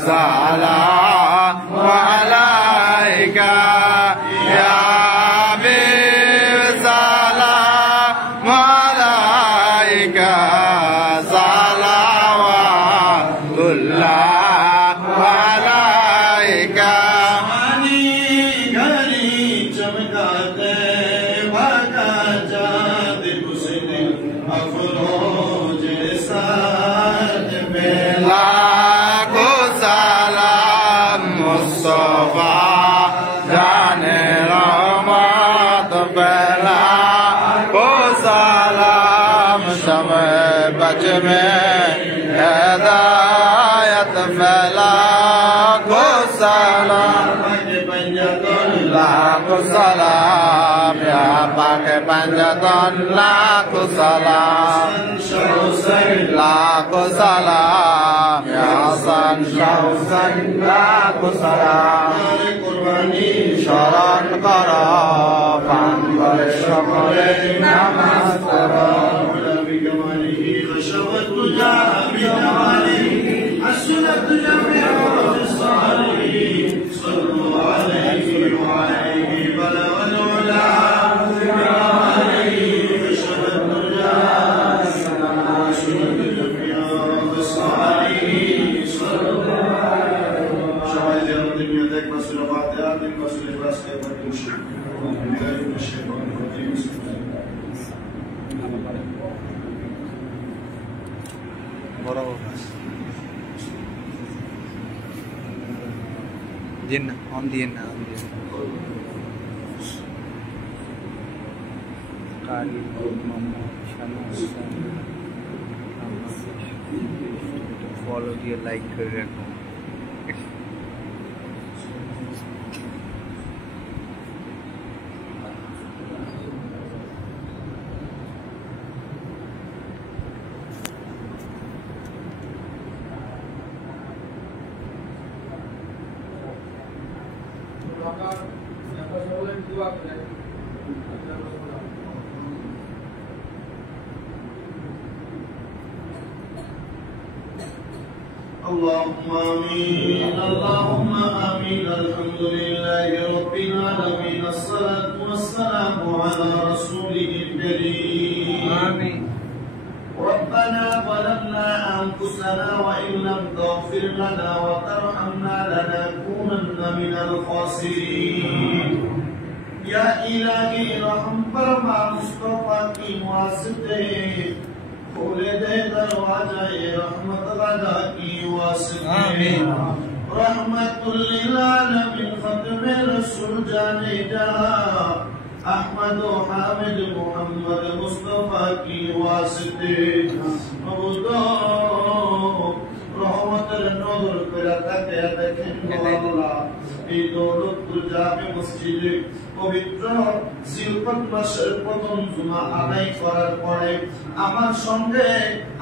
সালাম আলাইকা ইয়া হাবিব সালাম আলাইকা সালাওয়াতুল্লাহ আলাইকা बच में हिदायत फैला को सलाम लाखो सलाम या पाक पंजतन लाखो सलाम लाखो सलाम या सन शाहसन लाखो सलाम शरण करो पान करे সকলে নামাজ পড়ো السنة جميع الصالحين صلوا عليه وعليه بلغ العلا عليه فشهد الرجال السنة جميع الصالحين صلوا عليه شواهد زيارة الميادك رسول فاتحة رسول إخلاص كيف تمشي من الشيطان الرجيم दिन हम दिए ना हम दिए काली मम्मा शमा फॉलो दिए लाइक कर रखो اللهم آمين اللهم آمين الحمد لله رب العالمين الصلاة والسلام على رسوله الكريم آمين ربنا ظلمنا أنفسنا وإن لم تغفر لنا وترحمنا لنكونن من الخاسرين يا إلهي رحم فرما مصطفى की वास्ते खोले दे दरवाजा रहमत वाला की वास्ते रहमतुल लिल आलमीन खत्म रसूल जाने जहां अहमद हामिद मोहम्मद मुस्तफा की वास्ते मबूदो रहमतेर नजर করে তাকে দেখেন আল্লাহ এই দৌলতপুর জামে মসজিদে পবিত্র জিলকত মাসের প্রথম জুমা আদায় করার পরে আমার সঙ্গে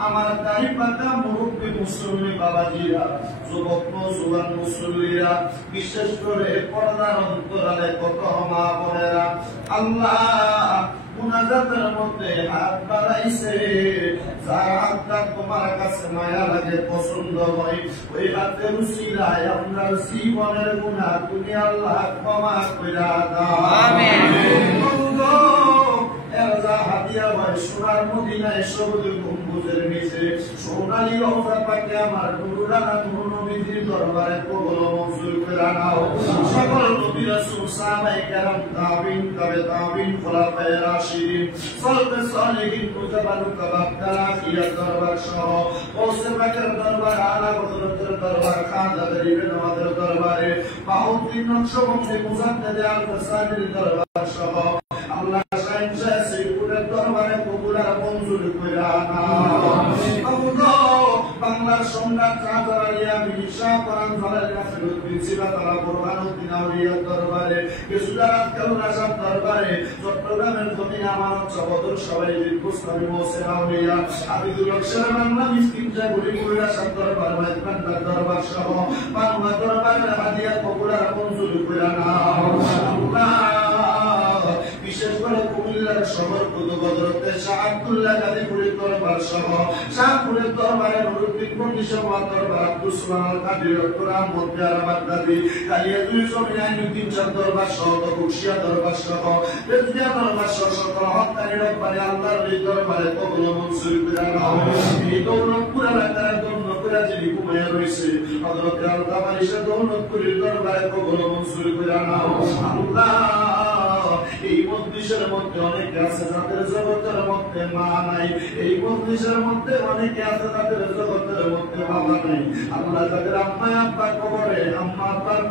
আমার দাড়ি পাকা মুরব্বী মুসলিম বাবাজিরা যুবক নওজোয়ান মুসল্লিরা বিশেষ করে পর্দার অন্তরালে কত মা বোনেরা আল্লাহ মুনাজাতের মধ্যে হাত বাড়াইছে যার হাতটা তোমার কাছে মায়া লাগে পছন্দ হয় ওই হাতের উসিলায় আমরা জীবনের গুনাহ তুমি আল্লাহ ক্ষমা কইরা দাও আমিন এরজা হাদিয়া ভাই সোনার মদিনায় সবুজ গম্বুজের নিচে সোনালী রওজা পাকে আমার নুরানা নূর নবীর দরবারে কবুল মঞ্জুর করে নাও সকল নবী রাসূল সাহাবায়ে কেরাম তাবিন তবে তাবিন খোলাফায়ে রাশিদিন সালফে সালেহিন মুতাবারু তাবাক্কারা কিয়াত দরবার সহ ওসে পাকের দরবার আলা বদরতের দরবার খাজা গরিবে নওয়াজের দরবারে বাউদ্দিন নকশবন্দি মুজাদ্দিদ আল ফাসাদির দরবার সহ আল্লাহ শাইন শাহ শ্রীপুরের দরবারে কবুল আর মঞ্জুর কইরা নাও আল্লাহ বাংলার সম্রাট রাজা আলিয়া বিশা কোরআন ধরার কাছে লুৎফিছিলা তারা বুরহানুদ্দিন আউলিয়ার দরবারে কিছুদারাত কাউরা সাহেব দরবারে চট্টগ্রামের জমিনে আমানত সবদর সবাই বিকুস্তানি মোসে আউলিয়া আবিদুল আশর বাংলা মিসকিন জাগুরি মুরিদা সাহেব দরবার মাইকান্দার দরবার সহ বাংলা দরবারের হাদিয়া কবুল আর মঞ্জুর কইরা নাও আল্লাহ বিশেষ করে কুমিল্লার সবাই বরকত বদরতে শাহ আব্দুল্লাহ গাজীপুরের দরবার সহ শাহপুরের দরবারের নুরুদ্দিন পন্ডিসভা দরবার আব্দুল সুবহান আল কাদির কোরআন মুতিয়ারা বাগদাদি কালিয়াতুল জমিয়ানুদ্দিন শাহ দরবার সহ বকশিয়া দরবার সহ বেজবিয়া দরবার সহ সকল হক্কানি রব্বানি আল্লাহর এই দরবারে কবুল মনসুর করে নাও। এই দৌলতপুর এলাকার জন্য করে যিনি ঘুমিয়ে রয়েছে হযরত আল্লাহ মালিশা দৌলতপুরের দরবারে কবুল মনসুর করে নাও। আল্লাহ এই মজলিসের মধ্যে অনেকে আছে যাদের জগতের মধ্যে মা নাই, এই মজলিসের মধ্যে অনেকে আছে যাদের জগতের মধ্যে বাবা নাই। আল্লাহ তাদের আম্মা আব্বার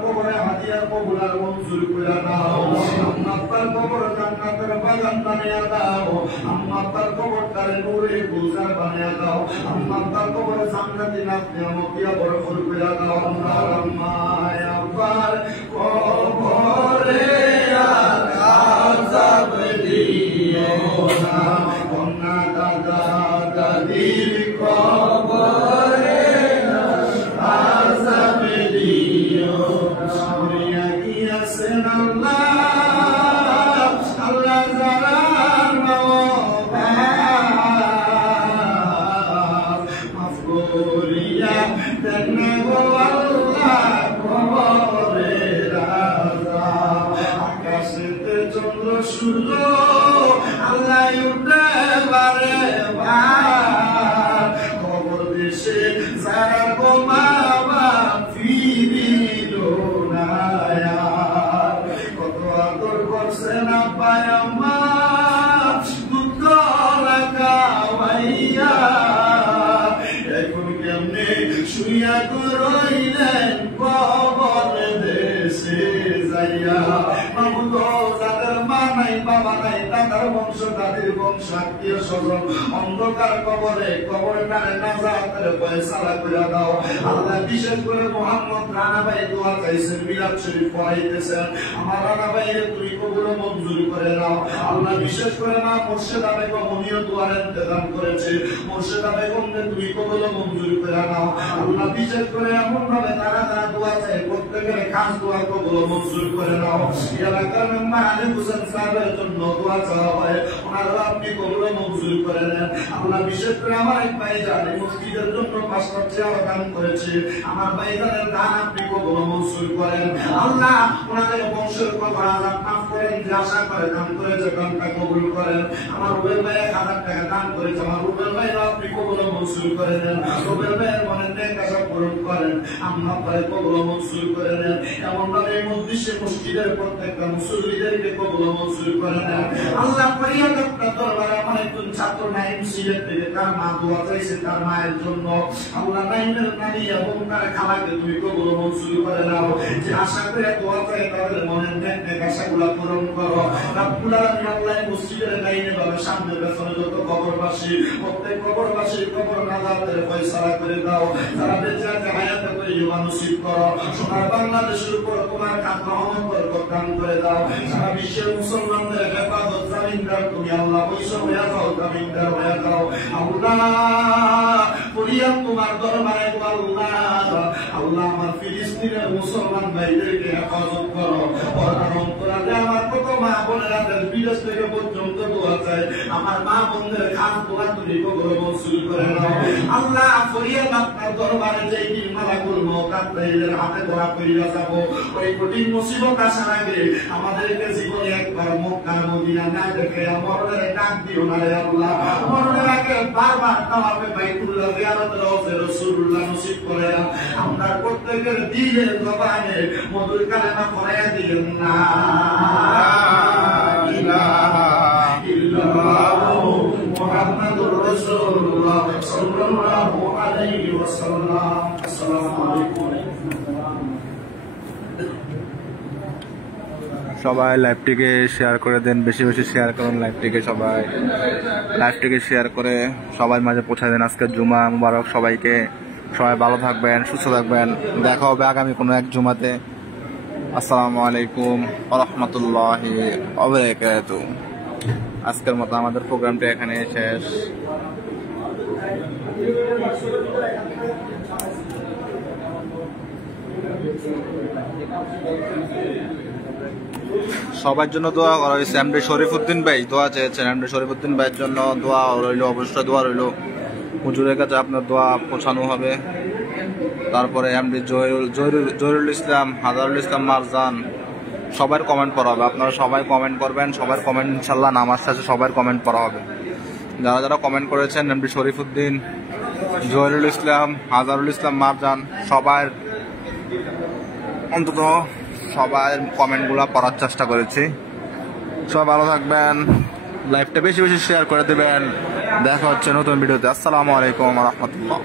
কবরে হাদিয়া কবুল আর মঞ্জুর করে নাও। আম্মা আব্বার কবর জান্নাতের বাগান বানিয়ে দাও। আম্মা আব্বার কবর তারে নূরে গুলজার বানিয়ে দাও। আম্মা আব্বার কবর জান্নাতি নিয়ামতিয়া বরকত করে দাও। আম্মা আব্বার কবরে আযাব দিও না, কন্যা দাদা দাদির কবরে আযাব দিও না। মরিয়া গিয়াছেন আল্লাহ, আল্লাহ জানার মাফ করিয়া দেন গো আল্লাহ কবরের আযাব। আকাশেতে চন্দ্র সূর্য আল্লাহ উঠে বারে বার, খবর দেশে যারা গো মা বাপ ফিরিল না। কত আদর করছেন আব্বা আম্মা দুঃখ লাগাইয়া, এখন কেমনে শুইয়া রইলেন কবর দেশে যাইয়া। যাদের মা নাই বাবা নাই তাদের বংশ তাদের বংশ আত্মীয় স্বজন অন্ধকার কবরে কবরটারে নাজাতের ফয়সালা করে দাও। আল্লাহ বিশেষ করে মোহাম্মদ রানা ভাই দোয়া চাইছেন, মিলাদ শরীফ পড়াইতেছেন, আমার রানা ভাইয়ের তুমি কবুল মঞ্জুর করে নাও। আল্লাহ বিশেষ করে মা মুর্শিদা বেগম উনিও দোয়ার ইন্তজাম করেছে, মুর্শিদা বেগমকে তুমি কবুল মঞ্জুর করে নাও। আল্লাহ বিশেষ করে এমন ভাবে তারা দোয়া চাই প্রত্যেকের খাস দোয়া কবুল মঞ্জুর করে নাও। এলাকার মেম্বার আলী হোসেন সাহেবের জন্য দোয়া চাওয়া হয়, ওনারা আপনি কবুল মঞ্জুর করে নেন। আল্লাহ বিশেষ করে আমার এক ভাই জানে মসজিদের জন্য 5 লাখ টাকা দান করেছে, আমার ভাইজানের দান আপনি কবুল মঞ্জুর করেন। আল্লাহ ওনাদের বংশের কবর আযাব মাফ করেন, যে আশা করে দান করেছে দানটা কবুল করেন। আমার রুবেল ভাই 1000 টাকা দান করেছে, আমার রুবেল ভাই আপনি কবুল মঞ্জুর করে নেন। রুবেল ভাইয়ের মনের নেক আশা পূরণ করেন, আম্মা ভাই কবুল মঞ্জুর করে নেন। এমন ভাবে এই মসজিদে মসজিদের প্রত্যেকটা মুসল্লিদেরকে কবুল মঞ্জুর করে নেন। আল্লাহ ফরিয়াদ আপনার দরবারে আমার একজন ছাত্র নাইম সিলেট থেকে তার মা দোয়া চাইছে তার মায়ের জন্য। আল্লাহ নাইমের নারী এবং তার খালাকে তুমি কবুল মঞ্জুর করে নাও। যে আশা করে দোয়া চাই তাদের মনের নেক আশাগুলো পূরণ করো। রব্বুল আলামিন আল্লাহ মসজিদের লাইনে ভাবে সামনে পেছনে যত কবরবাসী প্রত্যেক কবরবাসীর কবর নাজাতের ফয়সালা করে দাও। যারা বেঁচে আছে হায়াতে তৈয়বা নসিব করো। সোনার বাংলাদেশের উপর তোমার খাত রহমত বরকত দান করে দাও। সারা বিশ্বের মুসলমানদের হেফাজত জামিনদার তুমি আল্লাহ, পয়সা হয়ে যাও জামিনদার হয়ে যাও। আল্লাহ ফরিয়াদ তোমার দরবারে আল্লাহ, আল্লাহ আমার ফিলিস্তিনের মুসলমান ভাইদেরকে হেফাজত করো। পর্দার অন্তরালে আমার কত মা বোনেরা দেশ বিদেশ থেকে পর্যন্ত দোয়া চাই, আমার মা বোনদের খাস দোয়া তুমি কবুল মঞ্জুর করে নাও। আল্লাহ ফরিয়াদ আপনার দরবারে যে দিন মালাকুল মউত আপনাদের হাতে ধরা করিয়া যাব, ওই কঠিন মুসিবত আসার আগে আমাদেরকে জীবনে একবার মক্কা মদিনা না দেখে মরণের ডাক দিও না রে আল্লাহ। মরণের আগে বারবার তাওয়াফে বাইতুল্লাহ জিয়ারত রওজা রাসূলুল্লাহ নসিব করে আমরা প্রত্যেকের দিলের জবানে মধুর কালেমা পড়াইয়া দিলেন না ইলাহা ইল্লাল্লাহু মুহাম্মাদুর রাসূলুল্লাহ সাল্লাল্লাহু আলাইহি ওয়াসাল্লাম। আসসালামু আলাইকুম। সবাই লাইভটিকে শেয়ার করে দেন, বেশি বেশি শেয়ার করুন লাইভটিকে, সবাই লাইভটিকে শেয়ার করে সবার মাঝে পৌঁছে দেন। আজকের জুমা মুবারক সবাইকে, সবাই ভালো থাকবেন, সুস্থ থাকবেন। দেখা হবে আগামী কোনো এক জুমাতে। আসসালামু আলাইকুম ওয়া রাহমাতুল্লাহি ওয়া বারাকাতুহু। আজকের মতো আমাদের প্রোগ্রামটি এখানে শেষ। সবার জন্য দোয়া করা হয়েছে। এমডি শরীফউদ্দিন ভাই দোয়া চেয়েছেন, এমডি শরীফউদ্দিন ভাইয়ের জন্য দোয়া রইল, অবশ্যই দোয়া রইল। হুজুরের কাছে আপনার দোয়া পৌঁছানো হবে। তারপরে এমডি জহিরুল ইসলাম, হাজারুল ইসলাম মারজান, সবার কমেন্ট পড়া হবে। আপনারা সবাই কমেন্ট করবেন, সবার কমেন্ট ইনশাল্লাহ নামাজ শেষে সবার কমেন্ট পড়া হবে। যারা যারা কমেন্ট করেছেন এমডি শরীফউদ্দিন, জহিরুল ইসলাম, হাজারুল ইসলাম মারজান, সবার অন্তত সবার কমেন্টগুলো পড়ার চেষ্টা করেছি। সবাই ভালো থাকবেন, লাইভটা বেশি বেশি শেয়ার করে দেবেন। দেখা হচ্ছে নতুন ভিডিওতে। আসসালামু আলাইকুম ওয়া রাহমাতুল্লাহ।